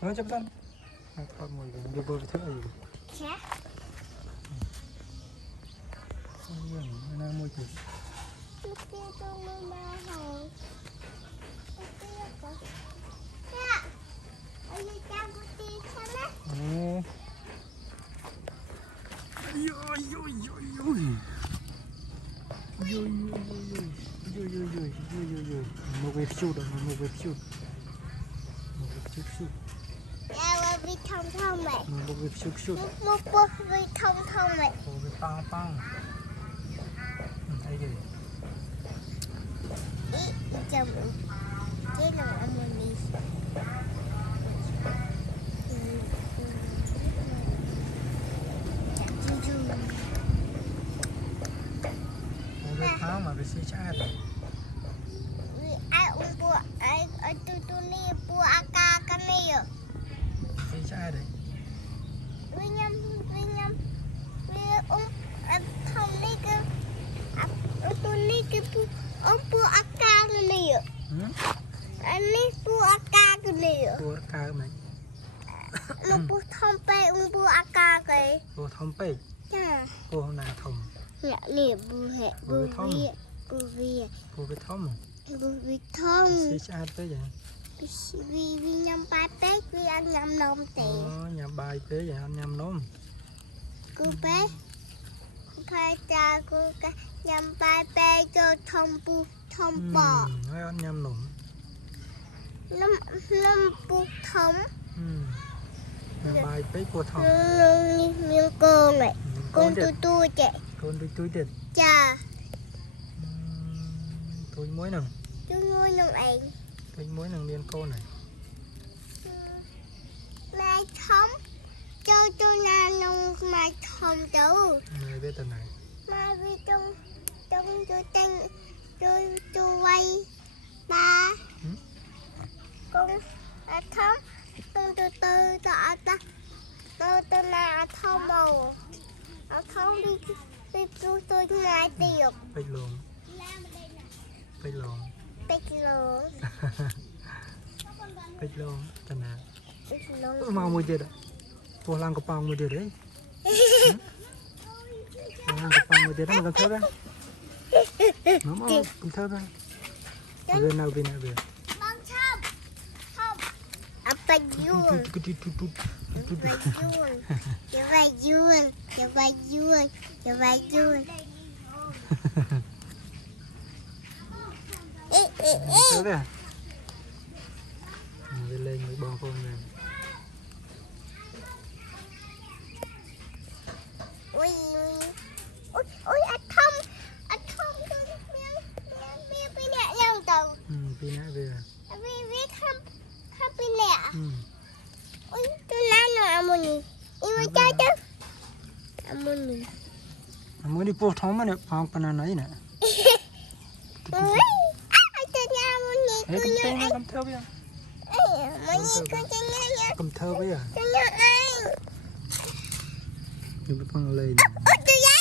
Nói chấp nhận. Con ngồi vô bơi thức gì? Chả. Đang môi trường. Một cái shoot rồi, một cái shoot. Một cái shoot. Dạ, vì thông thông mày. Một cái shoot. Một bột vì thông thông mày. Một cái pang pang. Thấy gì? Ý chồng cái lòng anh mình đi. Một cái tháo mà cái xe chát. Ai uống bùa, ai ở tu ni bùa aka cái này à? Xe chát đấy. Vì nhâm, vì ông thông ni cái, tu ni cái ông bùa aka cái này à? Anh ấy bùa aka cái này à? Bùa aka mày. Nó bùa thông pe ông bùa aka cái. Bùa thông pe. Chà. Bùa hôm nào thông. Dạ, nè bùa hệ bùa vi, bùa vi. Bùa cái thông. Bùa vi thông. Xe chát tới vậy. Vì nhâm bài bé vì ăn nhâm nôm tiền. Nhâm bài bé vậy anh nhâm nôm. Cô bé phải cha cô cái nhâm bài bé cho thông bò. Nói anh nhâm nôm. Lâm bu thống. Nhâm bài bé của thông. Miếng con này. Con tu chạy. Con tôi chết. Chà. Tôi muối nè. Tôi nuôi nông ảnh. Tôi muối nè miên cô này. Mai thống. Cho na nông mai thống đâu. Này biết tần này. Mai vì trong tôi tranh tôi quay ba. Con thống. Con từ ta tôi là thông màu. Thông đi tôi ngay tiệc. Bích luôn. Bích luôn. Bích luôn. Bích luôn. Tần nào. Bích luôn. Mau mua gì đó. Bùa lang có bao mua gì đấy. Bùa lang có bao mua gì đó mà cầm thơ ra. Nó mau cầm thơ ra. Về nào về. Băng thơm. Không. Apa yun? Apa yun? Thơ ra. Về lên mới bò con này. Ôi anh không miếng bị nè nhau tàu. Bị nè về. Vì không bị nè. Ôi tôi nói nó amoni. Ima cha chứ. Amoni. Amoni po thong mà nè, phong pan này nè. Ôi, ai tôi nhà amoni tôi nhớ anh. Cầm thơ bây giờ. Amoni tôi nhớ. Cầm thơ bây giờ. Tôi nhớ anh. Chúng con lên. Tôi dậy.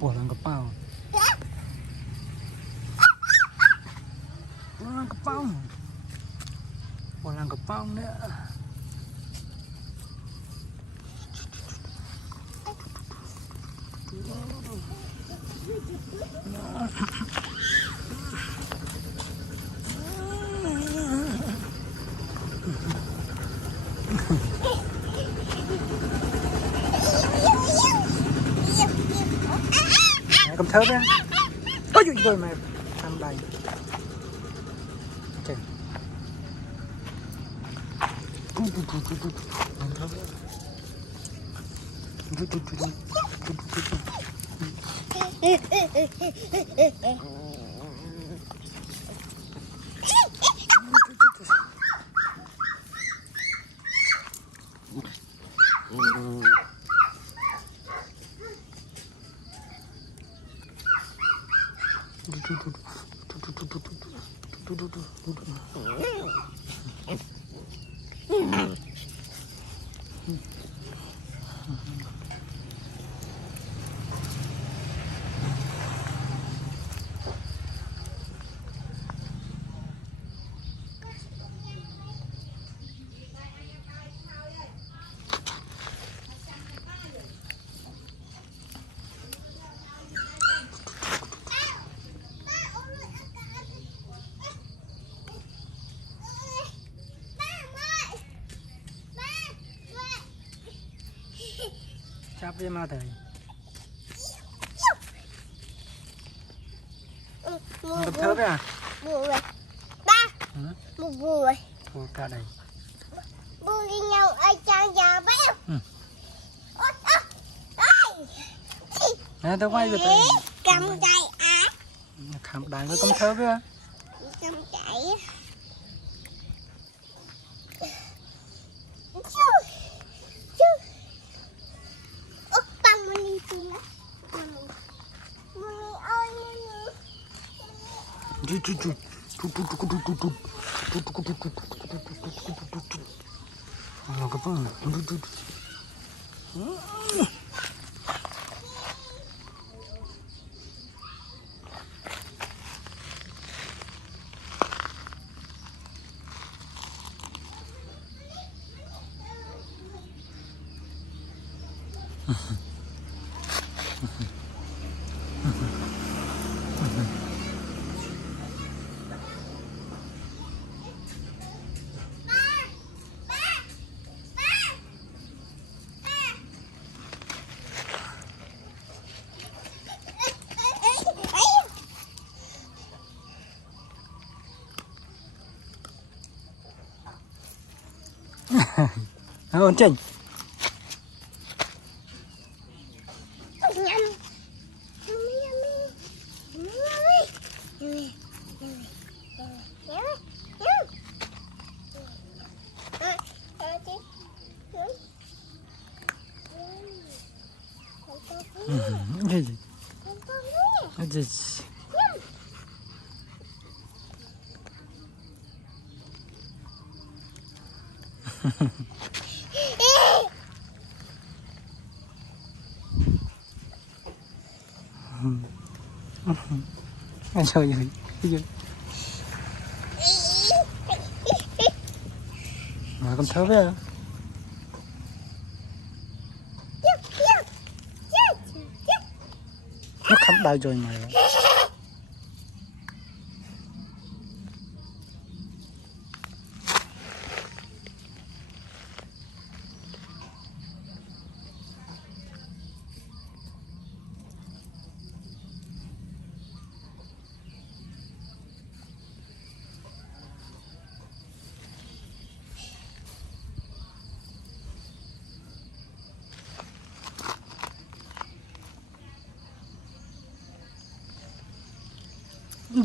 Bỏ lang cái bao. Bỏ lang cái bao. Bỏ lang cái bao nữa. Cầm thớp á. Ôi dồi ôi mày ăn đầy. Trời. Cầm thớp á. Chắp với ma thầy. Cầm thớp à? Bùi ba. Một bùi. Thua cả đây. Bùi đi nhau ai chàng già bé. Nè tao quay về tay. Cầm chạy á. Cầm đài với cầm thớp á. Cầm chạy. Ôn Trình. Gì? Anh chơi gì? Cái gì? Mà con thớ với à? Nó khắp đai rồi mà.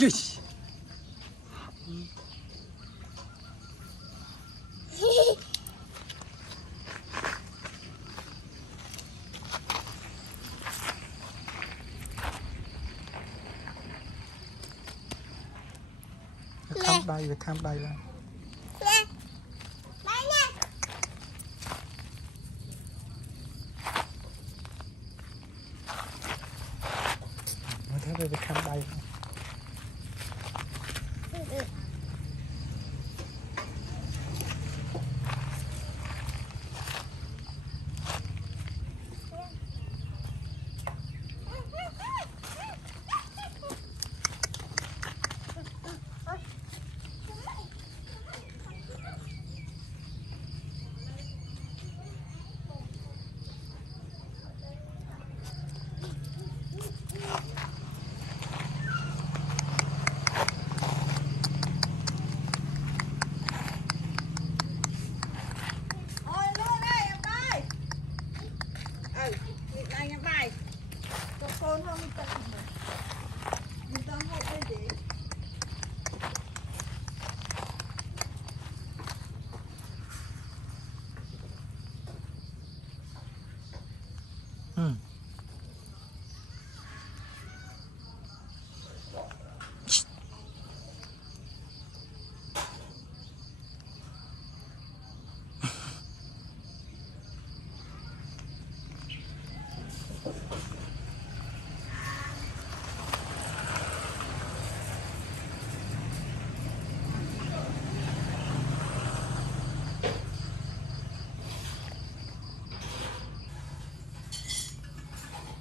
Yes. Tham bay lên. Nó thấy về tham bay không? không